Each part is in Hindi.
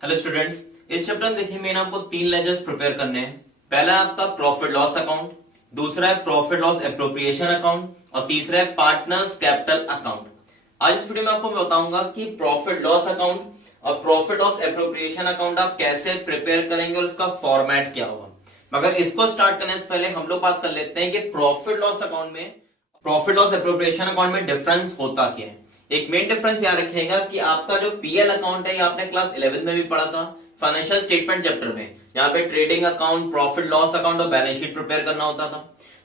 हेलो स्टूडेंट्स, इस चैप्टर में देखिए मैंने आपको तीन लेजर्स प्रिपेयर करने हैं। पहला है आपका प्रॉफिट लॉस अकाउंट, दूसरा है प्रॉफिट लॉस एप्रोप्रिएशन अकाउंट और तीसरा है पार्टनर्स कैपिटल अकाउंट। आज इस वीडियो में आपको मैं बताऊंगा कि प्रॉफिट लॉस अकाउंट और प्रॉफिट लॉस एप्रोप्रिएशन अकाउंट आप कैसे प्रिपेयर करेंगे और इसका फॉर्मेट क्या होगा। मगर इसको स्टार्ट करने से पहले हम लोग बात कर लेते हैं कि प्रॉफिट लॉस अकाउंट में प्रॉफिट लॉस एप्रोप्रिएशन अकाउंट में डिफरेंस होता क्या है। एक मेन डिफरेंस याद रखिएगा कि आपका जो पीएल अकाउंट है ये आपने क्लास 11 में भी पढ़ा था फाइनेंशियल स्टेटमेंट चैप्टर में, यहाँ पे trading account, profit loss account और बैलेंस शीट प्रिपेयर करना होता था।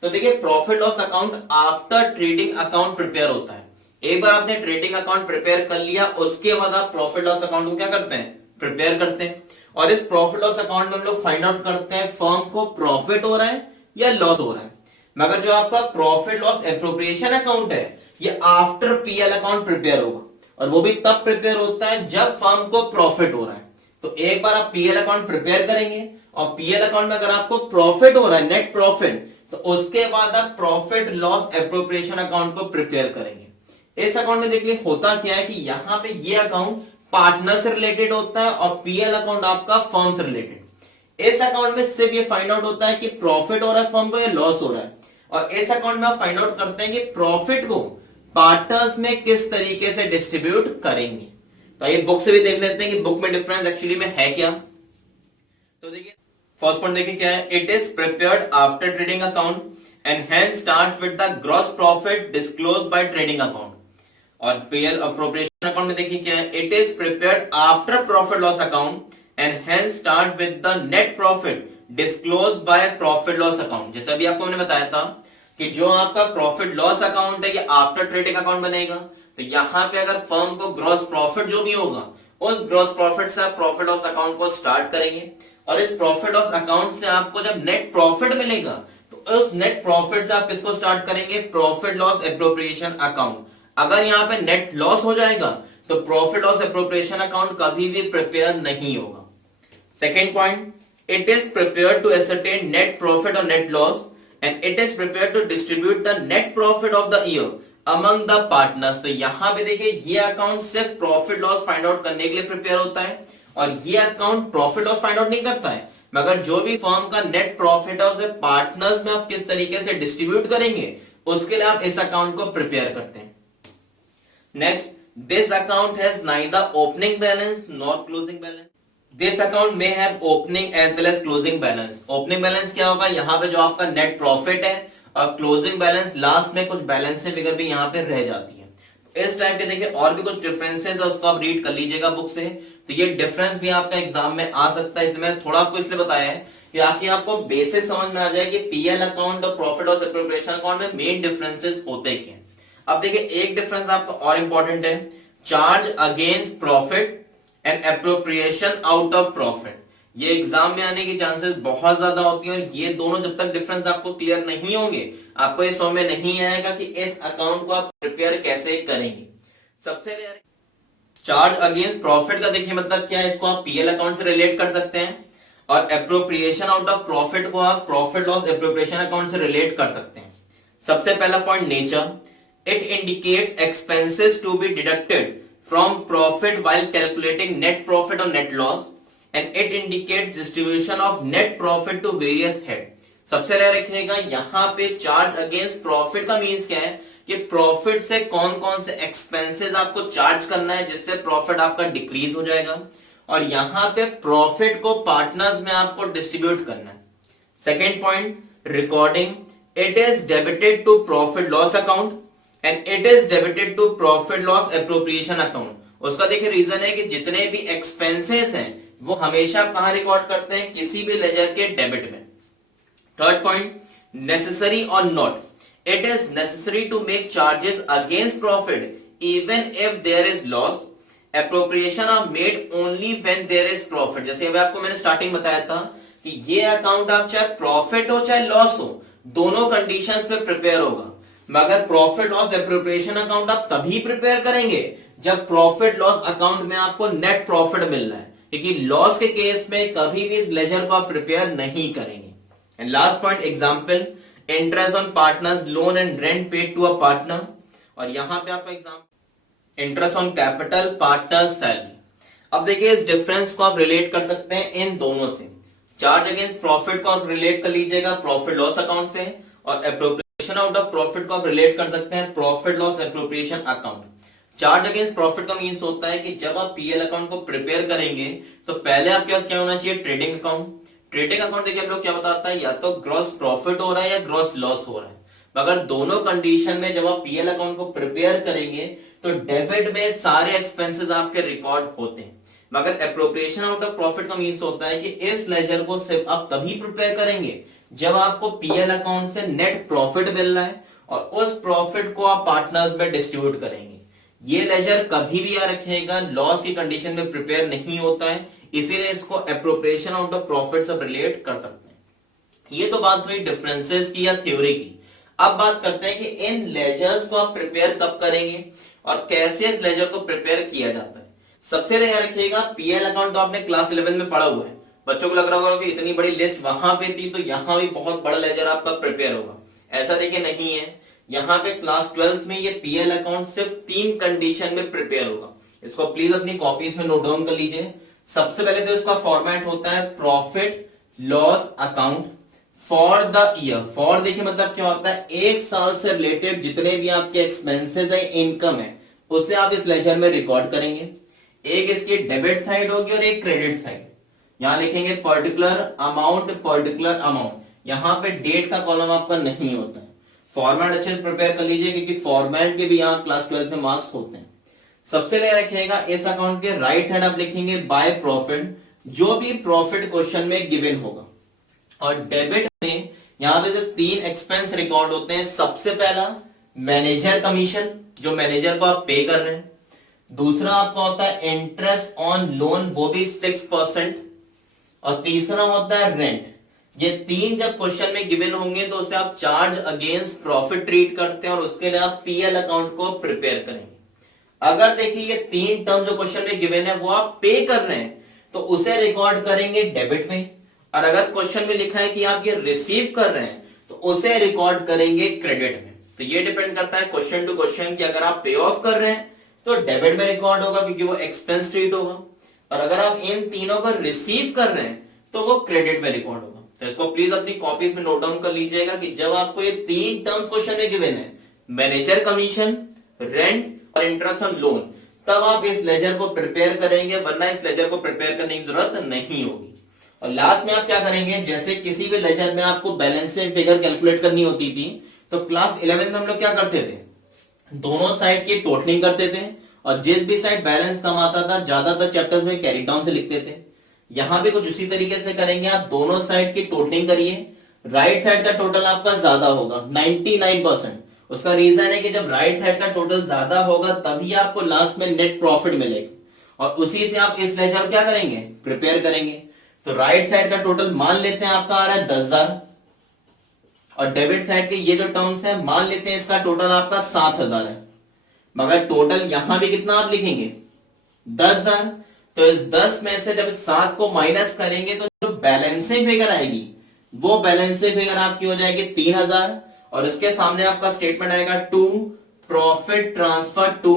तो देखिए profit loss account after trading account prepare होता है। एक बार आपने ट्रेडिंग अकाउंट प्रिपेयर कर लिया उसके बाद आप प्रॉफिट लॉस अकाउंट को क्या करते हैं, प्रिपेयर करते हैं। और इस प्रॉफिट लॉस अकाउंट में हम लोग फाइंड आउट करते हैं फर्म को प्रॉफिट हो रहा है या लॉस हो रहा है। मगर जो आपका प्रॉफिट लॉस एप्रोप्रिएशन अकाउंट है ये आफ्टर पीएल अकाउंट प्रिपेयर होगा और वो भी तब प्रिपेयर होता है जब फर्म को प्रॉफिट हो रहा है। तो एक बार आप पीएल अकाउंट प्रिपेयर करेंगे और पीएल अकाउंट में अगर आपको प्रॉफिट हो रहा है, नेट प्रॉफिट, तो उसके बाद आप प्रॉफिट लॉस एप्रोप्रिएशन अकाउंट को प्रिपेयर करेंगे। इस अकाउंट में देखिए होता क्या है कि यहां पे ये अकाउंट पार्टनर से रिलेटेड होता है और पीएल अकाउंट आपका फर्म से रिलेटेड। इस अकाउंट में सिर्फ ये फाइंड आउट होता है कि प्रॉफिट हो रहा है फर्म को या लॉस हो रहा है। और इस अकाउंट में आप फाइंड आउट करते हैं कि प्रॉफिट को पार्टनर्स में किस तरीके से डिस्ट्रीब्यूट करेंगे। तो ये बुक से भी देख लेते हैं कि बुक में डिफरेंस एक्चुअली में है क्या। तो देखिए फर्स्ट पॉइंट देखिए क्या है, it is prepared after trading account and hence start with the gross profit disclosed by trading account. और पीएल अप्रोप्रिएशन अकाउंट में देखिए क्या है, it is prepared after profit loss account and hence start with the net profit disclosed by profit loss account. जैसे अभी आपको मैंने बताया था कि जो आपका प्रॉफिट लॉस अकाउंट है ये आफ्टर ट्रेडिंग अकाउंट बनेगा। तो यहां पे अगर फर्म को ग्रॉस प्रॉफिट जो भी होगा उस ग्रॉस प्रॉफिट से आप प्रॉफिट लॉस अकाउंट को स्टार्ट करेंगे और इस प्रॉफिट लॉस अकाउंट से आपको जब नेट प्रॉफिट मिलेगा तो उस नेट प्रॉफिट से आप किसको स्टार्ट करेंगे, प्रॉफिट लॉस एप्रोप्रिएशन अकाउंट। अगर यहां पे नेट लॉस हो जाएगा तो प्रॉफिट लॉस एप्रोप्रिएशन अकाउंट कभी भी प्रिपेयर नहीं होगा। Second point, it is prepare to ascertain net profit और net loss and it is prepared to distribute the net profit of the year among the partners। तो यहां पे देखिए ये अकाउंट सिर्फ प्रॉफिट लॉस फाइंड आउट करने के लिए प्रिपेयर होता है और ये account profit loss find out नहीं करता है। मगर जो भी फर्म का नेट प्रॉफिट है उसे पार्टनर्स में आप किस तरीके से डिस्ट्रीब्यूट करेंगे उसके लिए आप इस अकाउंट को प्रिपेयर करते हैं। Next, this account has neither opening balance nor closing balance. This account में है opening as well as closing balance. Opening balance क्या होगा, यहाँ पे जो आपका नेट प्रॉफिट है, और क्लोजिंग बैलेंस लास्ट में कुछ बैलेंस फिगर भी यहाँ पे रह जाती है। तो इस टाइप के देखिए और भी कुछ डिफरेंसेस है उसको आप रीड कर लीजिएगा बुक से। तो ये डिफरेंस भी आपका एग्जाम में आ सकता है, इसलिए मैंने थोड़ा आपको इसलिए बताया है कि आखिर आपको बेसिक समझ में आ जाए कि पीएल अकाउंट और प्रॉफिट लॉस एप्रोप्रिएशन अकाउंट में मेन डिफरेंसेस होते क्या। अब देखिए एक डिफरेंस आपका और इंपॉर्टेंट है, charge against profit and appropriation out of profit. ये एग्जाम में आने की चांसेस बहुत ज्यादा होती हैं और ये दोनों जब तक डिफरेंस आपको क्लियर नहीं होंगे आपको ये समझ में नहीं आएगा कि इस अकाउंट को आप प्रिपेयर कैसे करेंगे। सबसे चार्ज अगेंस्ट प्रॉफिट का देखिए मतलब क्या है, इसको आप पीएल अकाउंट से रिलेट कर सकते हैं और एप्रोप्रिएशन आउट ऑफ प्रॉफिट को आप प्रॉफिट लॉस एप्रोप्रिएशन अकाउंट से रिलेट कर सकते हैं। सबसे पहला point, nature, it indicates expenses to be deducted from profit while calculating net profit or net loss and it indicates distribution of net profit to various head। सबसे पहले रखिएगा यहाँ पे चार्ज अगेंस्ट प्रॉफिट का मीन्स क्या है कि प्रॉफिट से कौन कौन से एक्सपेंसेस आपको चार्ज करना है जिससे प्रॉफिट आपका डिक्रीज हो जाएगा और यहाँ पे प्रॉफिट को पार्टनर्स में आपको डिस्ट्रीब्यूट करना है। Second point, recording, it is debited to profit loss account and it is debited to profit loss appropriation account. उसका देखिए रीजन है कि जितने भी एक्सपेंसेस हैं वो हमेशा कहां रिकॉर्ड करते हैं, किसी भी लेजर के डेबिट में। थर्ड पॉइंट, नेसेसरी और not, it is necessary to make charges against profit even if there is loss, appropriation are made only when there is profit. जैसे अभी आपको मैंने स्टार्टिंग बताया था कि ये अकाउंट आप चाहे प्रॉफिट हो चाहे लॉस हो दोनों कंडीशंस पे प्रिपेयर होगा। मगर प्रॉफिट लॉस एप्रोप्रिएशन अकाउंट आप तभी प्रिपेयर करेंगे जब प्रॉफिट लॉस अकाउंट में आपको नेट प्रॉफिट मिल रहा है, क्योंकि लॉस के केस में कभी भी इस लेजर को आप प्रिपेयर नहीं करेंगे। And last point, example, interest on partners loan and rent paid to a partner. और यहां पे आपका example, interest on capital, partner salary. अब देखिए इस डिफरेंस को आप रिलेट कर सकते हैं इन दोनों से। चार्ज अगेंस्ट प्रॉफिट को आप रिलेट कर लीजिएगा प्रॉफिट लॉस अकाउंट से, और एप्रोप्रिएशन आउट ऑफ प्रॉफिट को आप रिलेट कर सकते हैं profit loss appropriation account. Charge against profit का मीन्स होता है कि जब आप पीएल अकाउंट को प्रिपेयर करेंगे तो पहले आपके पास क्या होना चाहिए, ट्रेडिंग अकाउंट। ट्रेडिंग अकाउंट देखिए हम लोग क्या बताता है, या तो ग्रॉस प्रॉफिट हो रहा है या ग्रॉस लॉस हो रहा है। मगर दोनों कंडीशन में जब आप पीएल अकाउंट को प्रिपेयर करेंगे तो डेबिट में सारे एक्सपेंसेस आपके रिकॉर्ड होते हैं। मगर एप्रोप्रिएशन आउट ऑफ प्रॉफिट का मीन्स होता है कि इस लेजर को सिर्फ आप तभी प्रिपेयर करेंगे जब आपको पीएल अकाउंट से नेट प्रॉफिट मिल रहा है और उस प्रॉफिट को आप पार्टनर्स में डिस्ट्रीब्यूट करेंगे। ये लेजर कभी भी याद रखिएगा लॉस की कंडीशन में प्रिपेयर नहीं होता है, इसीलिए इसको एप्रोप्रिएशन आउट ऑफ प्रॉफिट से रिलेट कर सकते हैं। ये तो बात हुई डिफरेंसेस की या थ्योरी की। अब बात करते हैं कि इन लेजर्स को आप प्रिपेयर कब करेंगे और कैसे इस लेजर को प्रिपेयर किया जाता है। सबसे पहले याद रखिएगा पीएल अकाउंट तो आपने क्लास 11 में पढ़ा हुआ है। बच्चों को लग रहा होगा कि इतनी बड़ी लिस्ट वहां पे थी तो यहां भी बहुत बड़ा लेजर आपका प्रिपेयर होगा। ऐसा देखिए नहीं है, यहाँ पे क्लास 12 में ये पीएल अकाउंट सिर्फ 3 कंडीशन में प्रिपेयर होगा। इसको प्लीज अपनी कॉपीज में नोट डाउन कर लीजिए। सबसे पहले तो इसका फॉर्मेट होता है profit loss account for the year. For देखिए मतलब क्या होता है, एक साल से रिलेटेड जितने भी आपके एक्सपेंसेस है, इनकम है, उसे आप इस लेजर में रिकॉर्ड करेंगे। एक इसकी डेबिट साइड होगी और एक क्रेडिट साइड। यहां लिखेंगे पर्टिकुलर अमाउंट, पर्टिकुलर अमाउंट। यहां पे डेट का कॉलम आपका नहीं होता है। फॉर्मेट अच्छे से प्रिपेयर कर लीजिए क्योंकि फॉर्मेट के भी यहाँ क्लास 12 में मार्क्स होते हैं। सबसे पहले रखिएगा इस अकाउंट के राइट साइड आप लिखेंगे बाय प्रॉफिट, जो भी प्रॉफिट क्वेश्चन में गिवन होगा। और डेबिट में यहां पे जो 3 एक्सपेंस रिकॉर्ड होते हैं, सबसे पहला मैनेजर कमीशन, जो मैनेजर को आप पे कर रहे हैं। दूसरा आपका होता है इंटरेस्ट ऑन लोन, वो भी 6%। और तीसरा होता है रेंट। ये 3 जब क्वेश्चन में गिवन होंगे तो उसे आप चार्ज अगेंस्ट प्रॉफिट ट्रीट करते हैं और उसके लिए आप पीएल अकाउंट को प्रिपेयर करेंगे। अगर देखिए ये 3 टर्म जो क्वेश्चन में गिवन है वो आप पे कर रहे हैं तो उसे रिकॉर्ड करेंगे डेबिट में। और अगर क्वेश्चन में लिखा है कि आप ये रिसीव कर रहे हैं तो उसे रिकॉर्ड करेंगे क्रेडिट में। तो ये डिपेंड करता है क्वेश्चन टू क्वेश्चन कि अगर आप पे ऑफ कर रहे हैं तो डेबिट में रिकॉर्ड होगा क्योंकि वो एक्सपेंस ट्रीट होगा, और अगर आप इन तीनों को रिसीव कर रहे हैं तो वो क्रेडिट में रिकॉर्ड होगा। तो इसको प्लीज अपनी कॉपीज में नोट डाउन कर लीजिएगा कि जब आपको ये 3 टर्म्स क्वेश्चन में गिवन है, मैनेजर कमीशन, रेंट और इंटरेस्ट ऑन लोन, तब आप इस लेजर को प्रिपेयर करेंगे, वरना इस लेजर को प्रिपेयर करने की जरूरत नहीं होगी। और लास्ट में आप क्या करेंगे, जैसे किसी भी लेजर में आपको बैलेंस शीट फिगर कैलकुलेट करनी होती थी तो क्लास 11 में हम लोग क्या करते थे, दोनों साइड की टोटलिंग करते थे और जिस भी साइड बैलेंस कम आता था ज्यादातर चैप्टर्स में कैरी डाउन से लिखते थे। यहां भी कुछ उसी तरीके से करेंगे, आप दोनों साइड की टोटलिंग करिए। राइट साइड का टोटल आपका ज्यादा होगा 99%। उसका रीजन है कि जब राइट साइड का टोटल ज्यादा होगा तभी आपको लास्ट में नेट प्रॉफिट मिलेगा और उसी से आप इस लेजर क्या करेंगे, प्रिपेयर करेंगे। तो राइट साइड का टोटल मान लेते हैं आपका आ रहा है 10,000 और डेबिट साइड के ये जो टर्म्स है मान लेते हैं इसका टोटल आपका 7,000 है। मगर टोटल यहां भी कितना आप लिखेंगे 10,000। तो इस 10 में से जब 7 को माइनस करेंगे तो जो बैलेंसिंग फिगर आएगी वो बैलेंसिंग फिगर आपकी हो जाएगी 3,000 और इसके सामने आपका स्टेटमेंट आएगा to profit transfer to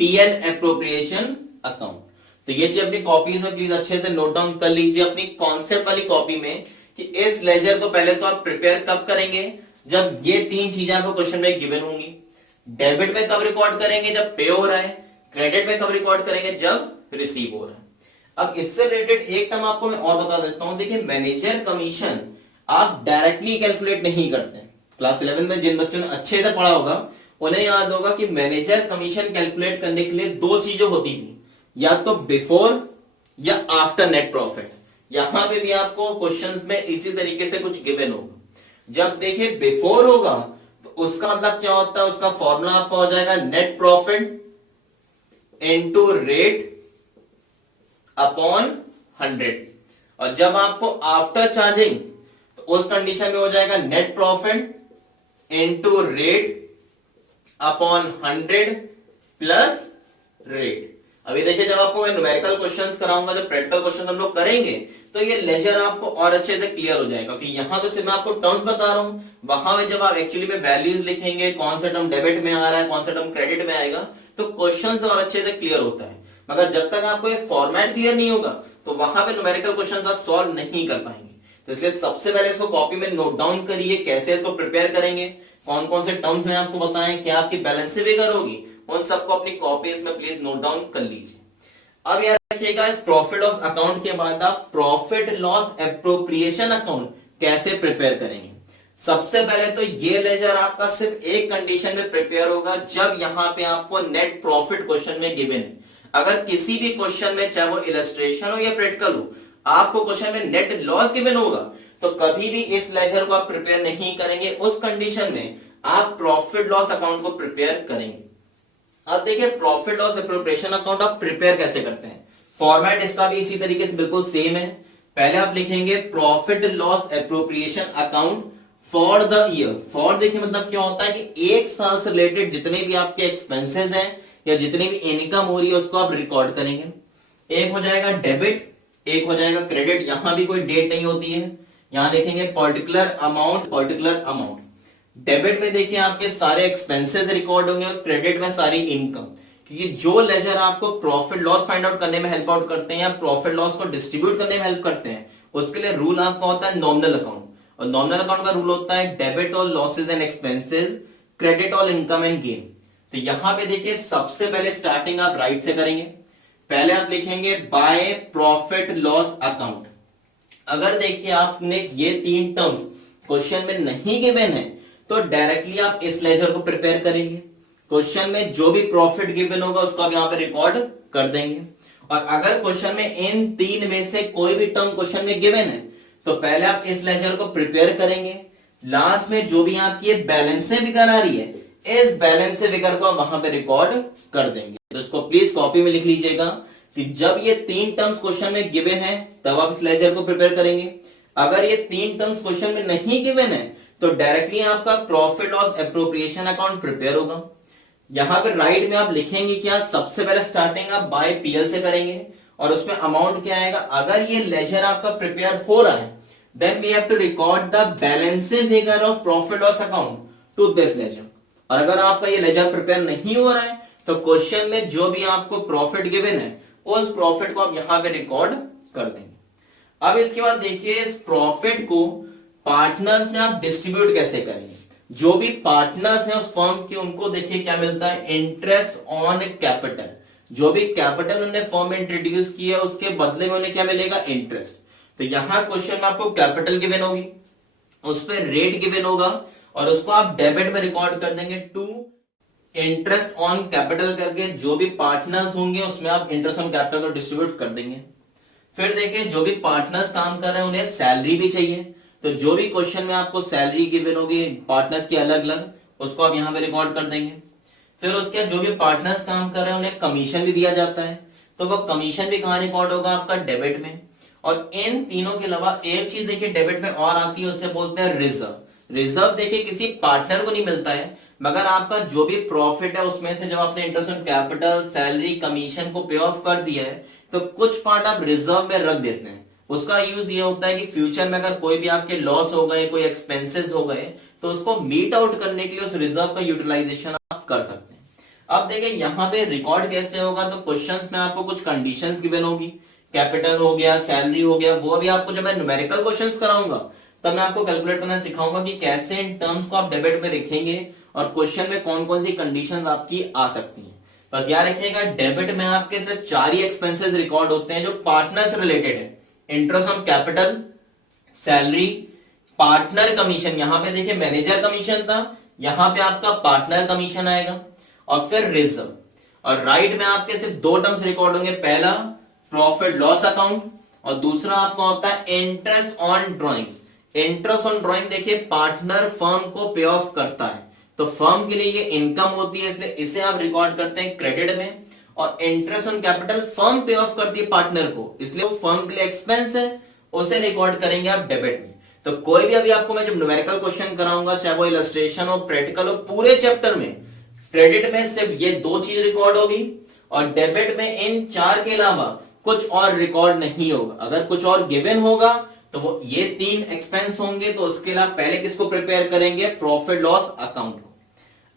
PL appropriation account. तो ये चीज अपनी कॉपीज में प्लीज अच्छे से नोट डाउन कर लीजिए अपनी कॉन्सेप्ट वाली कॉपी में कि इस लेजर को पहले तो आप प्रिपेयर कब करेंगे, जब ये 3 चीजें आपको क्वेश्चन में गिवन होंगी। डेबिट में कब रिकॉर्ड करेंगे, जब पे हो रहा है। क्रेडिट में कब रिकॉर्ड करेंगे, जब रिसीव हो रहा है। अब इससे रिलेटेड एक टर्म आपको मैं और बता देता हूं। देखिए मैनेजर कमीशन आप डायरेक्टली कैलकुलेट नहीं करते। क्लास 11 में जिन बच्चों ने अच्छे से पढ़ा होगा उन्हें याद होगा कि मैनेजर कमीशन कैलकुलेट करने के लिए 2 चीजें होती थी, या तो बिफोर या आफ्टर नेट प्रॉफिट। यहां पे भी आपको क्वेश्चंस में इसी तरीके से कुछ गिवन होगा। जब देखिए बिफोर होगा तो उसका मतलब क्या होता है, उसका फॉर्मूला आपका हो जाएगा net profit into rate upon 100। और जब आपको आफ्टर चार्जिंग तो उस कंडीशन में हो जाएगा net profit into rate upon 100 plus rate. अभी देखिए जब आपको मैं न्यूमेरिकल क्वेश्चंस कराऊंगा, जब प्रैक्टिकल क्वेश्चन हम लोग करेंगे तो ये लेजर आपको और अच्छे से क्लियर हो जाएगा कि यहां तो सिर्फ मैं आपको टर्म्स बता रहा हूं, वहां में जब आप एक्चुअली में वैल्यूज लिखेंगे, कौन सा टर्म डेबिट में आ रहा है, कौन सा टर्म क्रेडिट में आएगा, तो क्वेश्चन और अच्छे से क्लियर होता है। मगर जब तक आपको ये फॉर्मेट क्लियर नहीं होगा तो वहां पे न्यूमेरिकल क्वेश्चंस आप सॉल्व नहीं कर पाएंगे। तो इसलिए सबसे पहले इसको कॉपी में नोट डाउन करिए, कैसे इसको प्रिपेयर करेंगे, कौन कौन से टर्म्स में आपको बताएं, क्या आपकी बैलेंस फिगर होगी, उन सबको अपनी कॉपीज में प्लीज नोट डाउन कर लीजिए। अब याद रखिएगा, इस प्रॉफिट लॉस अकाउंट के बाद आप प्रॉफिट लॉस एप्रोप्रिएशन अकाउंट कैसे प्रिपेयर करेंगे। सबसे पहले तो ये लेजर आपका सिर्फ एक कंडीशन में प्रिपेयर होगा, जब यहां पे आपको नेट प्रॉफिट क्वेश्चन में गिवन है। अगर किसी भी क्वेश्चन में, चाहे वो इलस्ट्रेशन हो या प्रैक्टिकल हो, आपको क्वेश्चन में नेट लॉस गिवन होगा तो कभी भी इस लेजर को आप प्रिपेयर नहीं करेंगे। उस कंडीशन में आप प्रॉफिट लॉस अकाउंट को प्रिपेयर करेंगे। अब देखिए, प्रॉफिट लॉस एप्रोप्रिएशन अकाउंट आप प्रिपेयर कैसे करते हैं। फॉर्मेट इसका भी इसी तरीके से बिल्कुल सेम है। पहले आप लिखेंगे profit loss appropriation account for the year. For देखिए मतलब क्या होता है कि एक साल से रिलेटेड जितने भी आपके एक्सपेंसेस हैं या जितनी भी इनकम हो रही है उसको आप रिकॉर्ड करेंगे। एक हो जाएगा डेबिट, एक हो जाएगा क्रेडिट। यहां भी कोई डेट नहीं होती है, यहां लिखेंगे particular amount, particular amount. Debit में देखिए आपके सारे एक्सपेंसेस रिकॉर्ड होंगे और क्रेडिट में सारी इनकम, क्योंकि जो लेजर आपको प्रॉफिट लॉस फाइंड आउट करने में हेल्प आउट करते हैं या प्रॉफिट लॉस को डिस्ट्रीब्यूट करने में हेल्प करते हैं, उसके लिए रूल आपका होता है नॉमिनल अकाउंट। और नॉमिनल अकाउंट का रूल होता है debit all losses and expenses, credit all income and gain. तो यहां पे देखिए सबसे पहले स्टार्टिंग आप राइट से करेंगे। पहले आप लिखेंगे बाय प्रॉफिट लॉस अकाउंट। अगर देखिए आपने ये तीन टर्म्स क्वेश्चन में नहीं गिवन है तो डायरेक्टली आप इस लेजर को प्रिपेयर करेंगे। क्वेश्चन में जो भी प्रॉफिट गिवन होगा उसको आप यहां पे रिकॉर्ड कर देंगे। और अगर क्वेश्चन में इन तीन में से कोई भी टर्म क्वेश्चन में गिवन है तो पहले आप इस लेजर को प्रिपेयर करेंगे। लास्ट में जो भी आपकी ये बैलेंस से फिगर आ रही है, इस बैलेंस से फिगर को आप वहां पे रिकॉर्ड कर देंगे। तो इसको प्लीज कॉपी में लिख लीजिएगा कि जब ये तीन टर्म्स क्वेश्चन में गिवन है तब आप इस लेजर को प्रिपेयर करेंगे। अगर ये तीन टर्म्स क्वेश्चन में नहीं गिवन है तो डायरेक्टली आपका profit loss appropriation account prepare होगा। यहां पे राइट में आप लिखेंगे क्या, सबसे पहले स्टार्टिंग आप बाय पीएल से करेंगे और उसमें अमाउंट क्या आएगा। अगर ये लेजर आपका प्रिपेयर हो रहा है then we have to record the balancing figure of profit loss account to this ledger. और अगर आपका ये लेजर प्रिपेयर नहीं हो रहा है तो क्वेश्चन में जो भी आपको प्रॉफिट गिवन है उस प्रॉफिट को आप यहां पे रिकॉर्ड कर देंगे। अब इसके बाद देखिए इस प्रॉफिट को पार्टनर्स में आप डिस्ट्रीब्यूट कैसे करेंगे। जो भी पार्टनर्स हैं उस फर्म के, उनको देखिए क्या मिलता है, इंटरेस्ट ऑन कैपिटल। जो भी कैपिटल उन्होंने फर्म में इंट्रोड्यूस किया उसके बदले में उन्हें क्या मिलेगा, इंटरेस्ट। तो यहां क्वेश्चन में आपको कैपिटल गिवन होगी, उस पर रेट गिवन होगा और उसको आप डेबिट में रिकॉर्ड कर देंगे टू इंटरेस्ट ऑन कैपिटल करके। जो भी पार्टनर्स होंगे उसमें आप इंटरेस्ट ऑन कैपिटल को डिस्ट्रीब्यूट कर देंगे। फिर देखिए जो भी पार्टनर्स काम कर रहे हैं उन्हें सैलरी भी चाहिए, तो जो भी क्वेश्चन में आपको सैलरी गिवन होगी पार्टनर्स की अलग अलग, उसको आप यहां पे रिकॉर्ड कर देंगे। फिर उसके जो भी पार्टनर्स काम कर रहे हैं उन्हें कमीशन भी दिया जाता है, तो वो कमीशन भी कहां रिकॉर्ड होगा, आपका डेबिट में। और इन तीनों के अलावा एक चीज देखिए डेबिट में और आती है, उसे बोलते हैं रिजर्व। रिजर्व देखिए किसी पार्टनर को नहीं मिलता है, मगर आपका जो भी प्रॉफिट है उसमें से जब आपने interest on capital, salary, commission को पे ऑफ कर दिया है तो कुछ पार्ट आप रिजर्व में रख देते हैं। उसका यूज ये होता है कि फ्यूचर में अगर कोई भी आपके लॉस हो गए, कोई एक्सपेंसेस हो गए तो उसको मीट आउट करने के लिए उस रिजर्व का यूटिलाइजेशन आप कर सकते हैं। अब देखिए यहाँ पे रिकॉर्ड कैसे होगा, तो क्वेश्चंस में आपको कुछ कंडीशंस गिवन होगी, कैपिटल हो गया, सैलरी हो गया, वो भी आपको जब मैं न्यूमेरिकल क्वेश्चंस कराऊंगा तब मैं आपको कैलकुलेट करना सिखाऊंगा कि कैसे इन टर्म्स को आप डेबिट में लिखेंगे और क्वेश्चन में कौन कौन सी कंडीशंस आपकी आ सकती हैं। बस याद रखिएगा डेबिट में आपके सिर्फ 4 ही एक्सपेंसेस रिकॉर्ड होते हैं जो पार्टनर से रिलेटेड है, interest on capital, salary, partner commission. यहां पे देखिए मैनेजर कमीशन था, यहां पे आपका पार्टनर कमीशन आएगा, और फिर रिजर्व। और राइट में आपके सिर्फ 2 टर्म्स रिकॉर्ड होंगे, पहला प्रॉफिट लॉस अकाउंट और दूसरा आपका होता है interest on drawings. Interest on drawing देखिए पार्टनर फर्म को पे ऑफ करता है तो फर्म के लिए ये इनकम होती है, इसलिए इसे आप रिकॉर्ड करते हैं क्रेडिट में। और इंटरेस्ट ऑन कैपिटल फर्म पे ऑफ करती है पार्टनर को, इसलिए वो फर्म के लिए एक्सपेंस है, उसे रिकॉर्ड करेंगे आप डेबिट में। तो कोई भी अभी आपको मैं जब न्यूमेरिकल क्वेश्चन कराऊंगा, चाहे वो इलस्ट्रेशन हो, प्रैक्टिकल हो, पूरे चैप्टर में क्रेडिट में सिर्फ ये 2 चीज रिकॉर्ड होगी और डेबिट में इन 4 के अलावा कुछ और रिकॉर्ड नहीं होगा। अगर कुछ और गिवन होगा तो वो ये 3 एक्सपेंस होंगे, तो उसके अलावा पहले किसको प्रिपेयर करेंगे, प्रॉफिट लॉस अकाउंट को।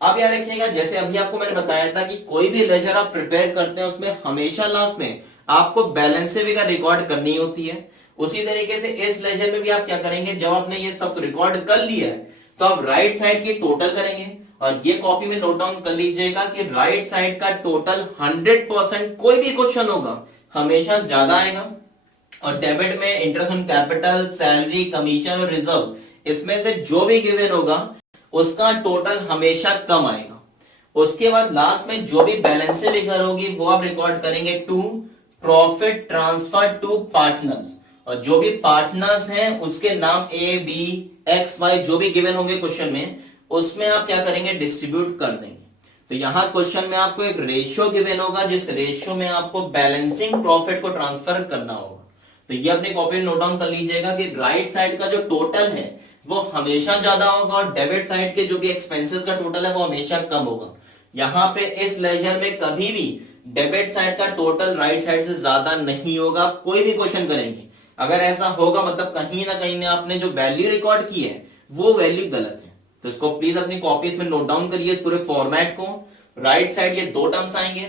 अब याद रखिएगा, जैसे अभी आपको मैंने बताया था कि कोई भी लेजर आप प्रिपेयर करते हैं उसमें हमेशा लास्ट में आपको बैलेंस से भी रिकॉर्ड करनी होती है। उसी तरीके से इस लेजर में भी आप क्या करेंगे, जब आपने ये सब रिकॉर्ड कर लिया है तो आप राइट साइड की टोटल करेंगे, और ये कॉपी में नोट डाउन कर लीजिएगा कि राइट साइड का टोटल 100%, कोई भी क्वेश्चन होगा हमेशा ज्यादा आएगा, और डेबिट में interest on capital, salary, commission और रिजर्व, इसमें से जो भी गिवन होगा उसका टोटल हमेशा कम आएगा। उसके बाद लास्ट में जो भी बैलेंस फिगर होगी वो आप रिकॉर्ड करेंगे to profit transfer to partners, और जो भी पार्टनर्स हैं उसके नाम ए बी एक्स वाई जो भी गिवन होंगे क्वेश्चन में, उसमें आप क्या करेंगे, डिस्ट्रीब्यूट कर देंगे। तो यहां क्वेश्चन में आपको एक रेशियो गिवन होगा, जिस रेशियो में आपको बैलेंसिंग प्रॉफिट को ट्रांसफर करना होगा। तो ये अपनी कॉपी में नोट डाउन कर लीजिएगा कि राइट साइड का जो टोटल है वो हमेशा ज्यादा होगा, और डेबिट साइड के जो भी एक्सपेंसेस का टोटल है वो हमेशा कम होगा। यहाँ पे इस लेजर में कभी भी डेबिट साइड का टोटल राइट साइड से ज्यादा नहीं होगा। कोई भी क्वेश्चन करेंगे अगर ऐसा होगा मतलब कहीं ना कहीं आपने जो वैल्यू रिकॉर्ड की है वो वैल्यू गलत है। तो इसको प्लीज अपनी कॉपीज में नोट डाउन करिए, इस पूरे फॉर्मेट को। राइट साइड ये 2 टर्म्स आएंगे,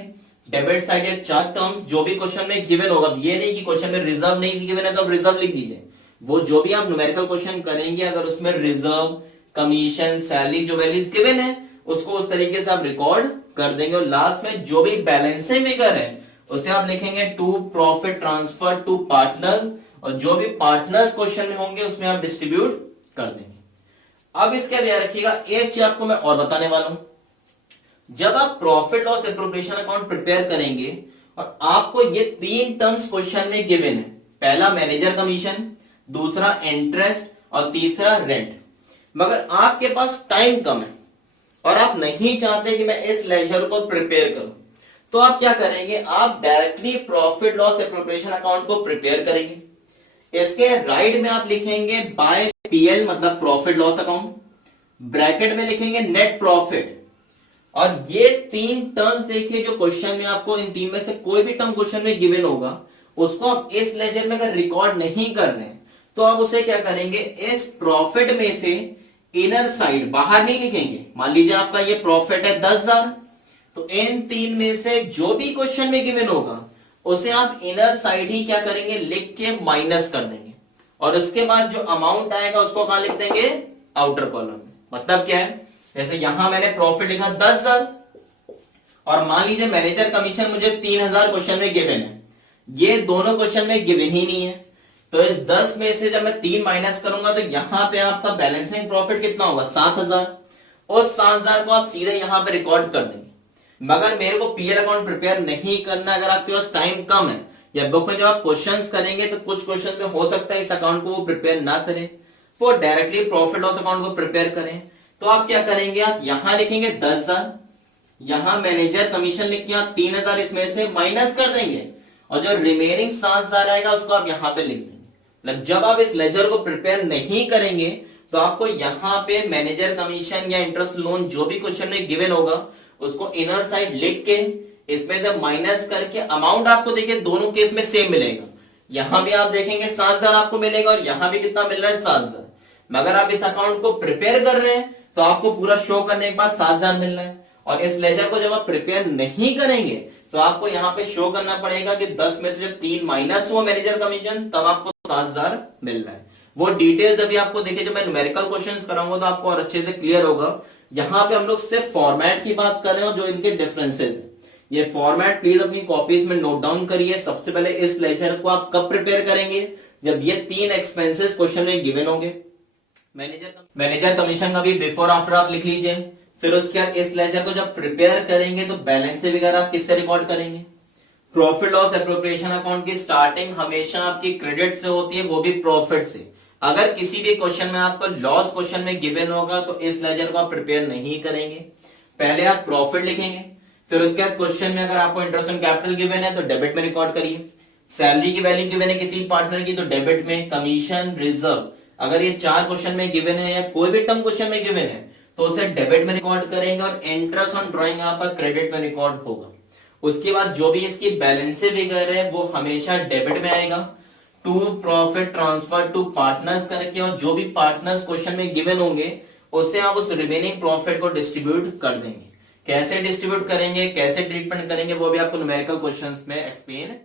डेबिट साइड ये 4 टर्म्स, जो भी क्वेश्चन में गिवन होगा। ये नहीं कि क्वेश्चन में रिजर्व नहीं गिवन है तो आप रिजर्व लिख दीजिए, वो जो भी आप न्यूमेरिकल क्वेश्चन करेंगे अगर उसमें रिजर्व, कमीशन, सैलरी जो वैल्यूज गिवन है उसको उस तरीके से आप रिकॉर्ड कर देंगे, और लास्ट में जो भी बैलेंसिंग फिगर है उसे आप लिखेंगे to profit transfer to partners, और जो भी पार्टनर्स क्वेश्चन में होंगे उसमें आप डिस्ट्रीब्यूट कर देंगे। अब इसका ध्यान रखिएगा, एक चीज आपको मैं और बताने वाला हूं। जब आप profit loss appropriation account prepare करेंगे और आपको ये 3 टर्म्स क्वेश्चन में गिवन है, पहला मैनेजर कमीशन, दूसरा इंटरेस्ट और तीसरा रेंट, मगर आपके पास टाइम कम है और आप नहीं चाहते कि मैं इस लेजर को प्रिपेयर करूं, तो आप क्या करेंगे, आप directly profit loss appropriation account को प्रिपेयर करेंगे। इसके राइट में आप लिखेंगे बाय पीएल मतलब प्रॉफिट लॉस अकाउंट, ब्रैकेट में लिखेंगे नेट प्रॉफिट, और ये 3 टर्म्स देखिए जो क्वेश्चन में आपको इन 3 में से कोई भी टर्म क्वेश्चन में गिवन होगा उसको आप इस लेजर में अगर रिकॉर्ड नहीं कर रहे हैं तो आप उसे क्या करेंगे, इस प्रॉफिट में से इनर साइड बाहर नहीं लिखेंगे। मान लीजिए आपका ये प्रॉफिट है 10,000, तो इन 3 में से जो भी क्वेश्चन में गिवन होगा उसे आप इनर साइड ही क्या करेंगे, लिख के माइनस कर देंगे, और उसके बाद जो अमाउंट आएगा उसको कहां लिख देंगे, आउटर कॉलम में। मतलब क्या है, जैसे यहां मैंने प्रॉफिट लिखा 10,000, और मान लीजिए मैनेजर कमीशन मुझे 3,000 क्वेश्चन में गिवन है, ये दोनों क्वेश्चन में गिवन ही नहीं है, तो इस 10 में से जब मैं 3 माइनस करूंगा तो यहां पे आपका बैलेंसिंग प्रॉफिट कितना होगा, 7,000। उस 7,000 को आप सीधे यहां पे रिकॉर्ड कर देंगे। मगर मेरे को पीएल अकाउंट प्रिपेयर नहीं करना, अगर आपके पास टाइम कम है या बुक में जब आप क्वेश्चंस करेंगे तो कुछ क्वेश्चन में हो सकता है इस अकाउंट को वो प्रिपेयर ना करें, वो डायरेक्टली प्रॉफिट लॉस अकाउंट को प्रिपेयर करें। तो आप क्या करेंगे, आप यहां लिखेंगे 10,000, यहां मैनेजर कमीशन लिख के आप 3,000 इसमें से माइनस कर देंगे, और जो रिमेनिंग 7,000 आएगा उसको आप यहां पे लिख देंगे। मतलब जब आप इस लेजर को प्रिपेयर नहीं करेंगे तो आपको यहां पे मैनेजर कमीशन या इंटरेस्ट लोन जो भी क्वेश्चन में गिवन होगा उसको इनर साइड लिख के इसमें से माइनस करके अमाउंट आपको देखिए दोनों केस में सेम मिलेगा। यहां भी आप देखेंगे 7,000 आपको मिलेगा और यहां भी कितना मिल रहा है, 7,000। मगर आप इस अकाउंट को प्रिपेयर कर रहे हैं तो आपको पूरा शो करने के बाद 7,000 मिल रहा है, और इस लेजर को जब आप प्रिपेयर नहीं करेंगे तो आपको यहां पे शो करना पड़ेगा कि 10 में से जब 3 माइनस हुआ मैनेजर कमीशन तब आपको 7,000 मिल रहा है। वो डिटेल्स अभी आपको देखिए जब मैं न्यूमेरिकल क्वेश्चंस कराऊंगा तो आपको और अच्छे से क्लियर होगा। यहां पे हम लोग सिर्फ फॉर्मेट की बात कर रहे हैं और जो इनके डिफरेंसेस है, ये फॉर्मेट प्लीज अपनी कॉपीज में नोट डाउन करिए। सबसे पहले इस लेक्चर को आप कब प्रिपेयर करेंगे, जब ये 3 एक्सपेंसेस क्वेश्चन में गिवन होंगे। मैनेजर कमीशन का भी बिफोर आफ्टर आप लिख लीजिए। फिर उसके बाद इस लेक्चर को जब प्रिपेयर करेंगे तो बैलेंस से वगैरह आप किससे रिकॉर्ड करेंगे, प्रॉफिट लॉस एप्रोप्रिएशन अकाउंट की स्टार्टिंग हमेशा आपकी क्रेडिट से होती है, वो भी प्रॉफिट से। अगर किसी भी क्वेश्चन में आपको लॉस क्वेश्चन में गिवन होगा तो इस लेजर को आप प्रिपेयर नहीं करेंगे। पहले आप प्रॉफिट लिखेंगे, फिर उसके बाद क्वेश्चन में अगर आपको इंटरेस्ट ऑन कैपिटल गिवन है तो डेबिट में रिकॉर्ड करिए। सैलरी की वैल्यू गिवन है किसी पार्टनर की तो डेबिट में। कमीशन, रिजर्व, अगर ये 4 क्वेश्चन में गिवन है या कोई भी टर्म क्वेश्चन में गिवन है तो उसे डेबिट में रिकॉर्ड करेंगे, और इंटरेस्ट ऑन ड्रॉइंग आपका क्रेडिट में रिकॉर्ड होगा। उसके बाद जो भी इसकी बैलेंस फिगर है वो हमेशा डेबिट में आएगा, to profit transfer to partners करके, और जो भी पार्टनर्स क्वेश्चन में गिवन होंगे उससे आप उस रिमेनिंग प्रॉफिट को डिस्ट्रीब्यूट कर देंगे। कैसे डिस्ट्रीब्यूट करेंगे, कैसे ट्रीटमेंट करेंगे, वो भी आपको न्यूमेरिकल क्वेश्चंस में एक्सप्लेन